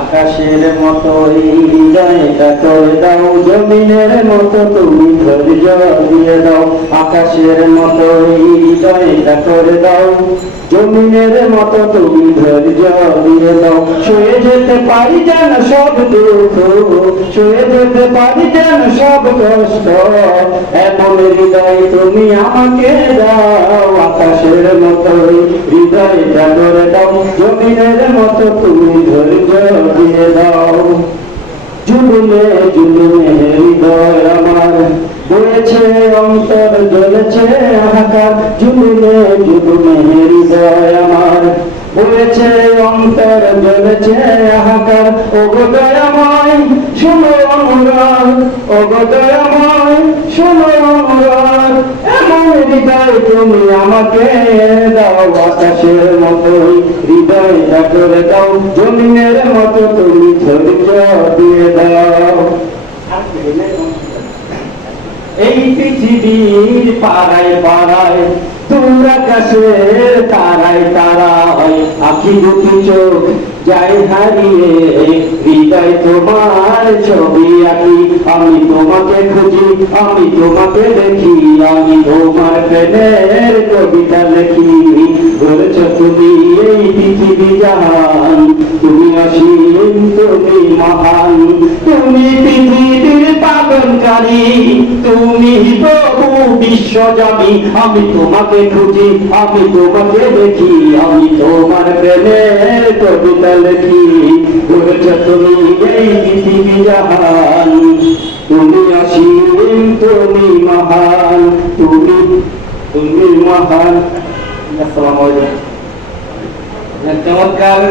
আকাশের মতো এই হৃদয়টা করে দাও, জমিনের মতো তুমি ধৈর্য দিয়ে দাও। আকাশের মতো এই হৃদয়টা করে দাও, জমিনের মতো তুমি ধৈর্য দিয়ে দাও। সয়ে যেতে পারি যেন সব দুঃখ, সয়ে যেতে পারি যেন সব কষ্ট, এমন হৃদয় তুমি আমাকে দাও। আকাশের মতো হৃদয়টা করে দাও, জমিনের মতো তুমি ধৈর্য দিয়ে দাও। জুলুমে জুলুমে হৃদয় আমার বয়েছে অন্তর জ্বলেছে হাহাকার। জুলুমে জুলুমে হৃদয় আমার বয়েছে অন্তর জ্বলেছে হাহাকার। ও গো দয়াময় শোনো অনুরাগ, ও গো দয়াময় শোনো অনুরাগ, এমন হৃদয় তুমি আমাকে দাও। আকাশের মতো হৃদয়টা করে দাও, জমিনের মতো তুমি ধৈর্য দিয়ে দাও। এই পৃথিবীর পাড়ায় পাড়ায় দূর আকাশের তারায় তারায় আঁখি দুটি চোখ যায় হারিয়ে, হৃদয় তোমার ছবি আঁকি। আমি তোমাকে খুঁজি, আমি তোমাকে দেখি, আমি তোমার প্রেমের কবিতা লেখি। বলেছ তুমি এই পৃথিবী জাহান, তুমি অসীম তুমি মহান, তুমি পৃথিবীর পালনকারী, তুমি প্রভু বিশ্বজনী। আমি তোমাকে খুঁজি, আমি তোমাকে দেখি, আমি তোমার প্রেমের কবিতা লেখি। বলেছ তুমি এই পৃথিবী জাহান, তুমি অসীম তুমি মহান, তুমি তুমি মহান। আসসালামু আলাইকুম। চমৎকার।